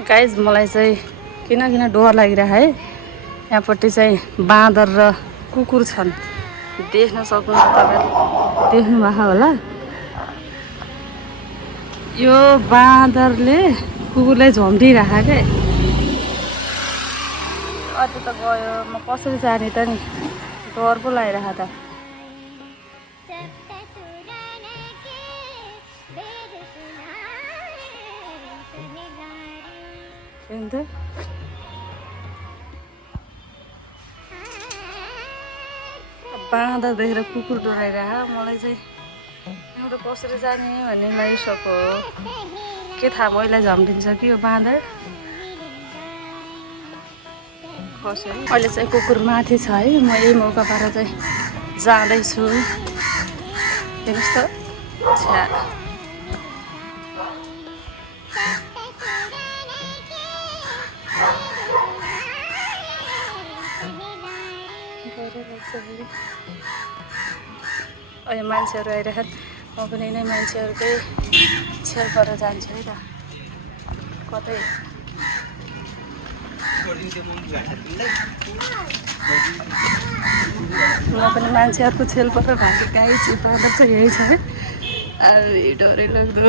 Guys मलाई चाहिँ किन डर लागिरहेको है। यहाँपट्टि चाहिँ बाँदर र कुकुर छन्, देख्न सक्नुहुन्छ तपाईँले, देख्नुभएको होला। यो बाँदरले कुकुरलाई झम्टिरहेको क्या। अझ त गयो, म कसरी जाने त नि, डर पो लागिरहेको त। अन्त बाँदर देखेर कुकुर डराइरह, मलाई चाहिँ एउटा कसरी जाने भन्ने लागिसक्यो। के थाहा मैलाई झम्टिन्छ कि यो बाँदर। अहिले चाहिँ कुकुर माथि छ है, म यही मौकाबाट चाहिँ जाँदैछु। हेर्नुहोस् त, छ्या अहिले मान्छेहरू आइरहेछन्, म पनि नै मान्छेहरूकै छेउबाट जान्छु है त। कतै म पनि मान्छेहरूको छेलबाट भागेँ। गाई चाहिँ बाँदर चाहिँ यही छ है। डरै लाग्दो।